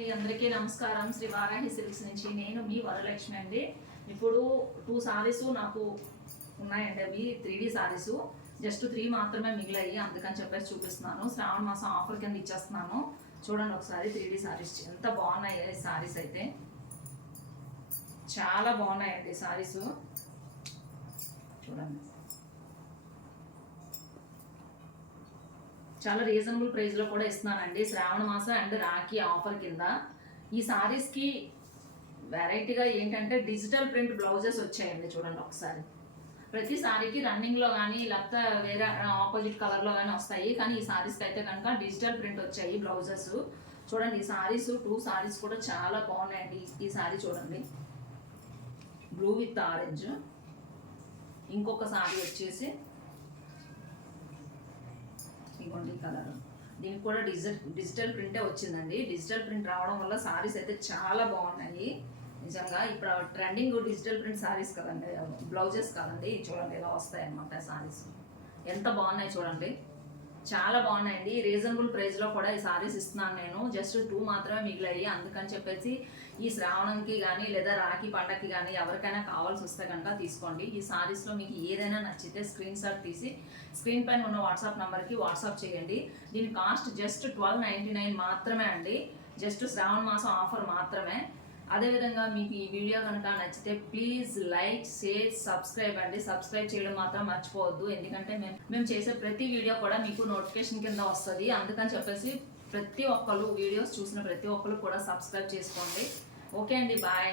అందరికీ నమస్కారం. శ్రీ వారాహి సిల్క్స్ నుంచి నేను మీ వరలక్ష్మి అండి. ఇప్పుడు 2 సారీస్ నాకు ఉన్నాయండి. అవి 3D సారీస్, జస్ట్ 3 మాత్రమే మిగిలాయి, అందుకని చెప్పేసి చూపిస్తున్నాను. శ్రావణ మాసం ఆఫర్ కింద ఇచ్చేస్తున్నాను. చూడండి ఒకసారి 3D సారీస్ ఎంత బాగున్నాయి. ఈ సారీస్ అయితే చాలా బాగున్నాయండి. సారీస్ చూడండి, చాలా రీజనబుల్ ప్రైస్లో కూడా ఇస్తున్నానండి. శ్రావణ మాసం అండ్ రాఖీ ఆఫర్ కింద ఈ సారీస్కి వెరైటీగా ఏంటంటే డిజిటల్ ప్రింట్ బ్లౌజెస్ వచ్చాయండి. చూడండి ఒకసారి, ప్రతి సారీకి రన్నింగ్లో కానీ లేకపోతే వేరే ఆపోజిట్ కలర్లో కానీ వస్తాయి, కానీ ఈ సారీస్కి అయితే కనుక డిజిటల్ ప్రింట్ వచ్చాయి బ్లౌజెస్. చూడండి ఈ సారీస్ 2 సారీస్ కూడా చాలా బాగున్నాయండి. ఈ సారీ చూడండి, బ్లూ విత్ ఆరెంజ్. ఇంకొక సారీ వచ్చేసి ఇదిగోండి కలర్, దీనికి కూడా డిజిటల్ ప్రింటే వచ్చిందండి. డిజిటల్ ప్రింట్ రావడం వల్ల సారీస్ అయితే చాలా బాగున్నాయి నిజంగా. ఇప్పుడు ట్రెండింగ్ డిజిటల్ ప్రింట్ సారీస్ కదండి, బ్లౌజెస్ కదండి. చూడండి ఇలా వస్తాయి అన్నమాట సారీస్. ఎంత బాగున్నాయి చూడండి, చాలా బాగున్నాయండి. రీజనబుల్ ప్రైస్లో కూడా ఈ సారీస్ ఇస్తున్నాను నేను. జస్ట్ 2 మాత్రమే మిగిలాయి, అందుకని చెప్పేసి ఈ శ్రావణంకి కానీ లేదా రాఖీ పండగకి కానీ ఎవరికైనా కావాల్సి వస్తే కనుక తీసుకోండి. ఈ సారీస్లో మీకు ఏదైనా నచ్చితే స్క్రీన్ షాట్ తీసి స్క్రీన్ పైన ఉన్న వాట్సాప్ నెంబర్కి వాట్సాప్ చేయండి. దీని కాస్ట్ జస్ట్ 1299 మాత్రమే అండి. జస్ట్ శ్రావణ మాసం ఆఫర్ మాత్రమే. అదేవిధంగా మీకు ఈ వీడియో కనుక నచ్చితే ప్లీజ్ లైక్, షేర్, సబ్స్క్రైబ్ అండి. సబ్స్క్రైబ్ చేయడం మాత్రం మర్చిపోవద్దు, ఎందుకంటే మేము చేసే ప్రతి వీడియో కూడా మీకు నోటిఫికేషన్ కింద వస్తుంది. అందుకని చెప్పేసి ప్రతి ఒక్కరు వీడియోస్ చూసిన ప్రతి ఒక్కరు కూడా సబ్స్క్రైబ్ చేసుకోండి. ఓకే అండి, బాయ్.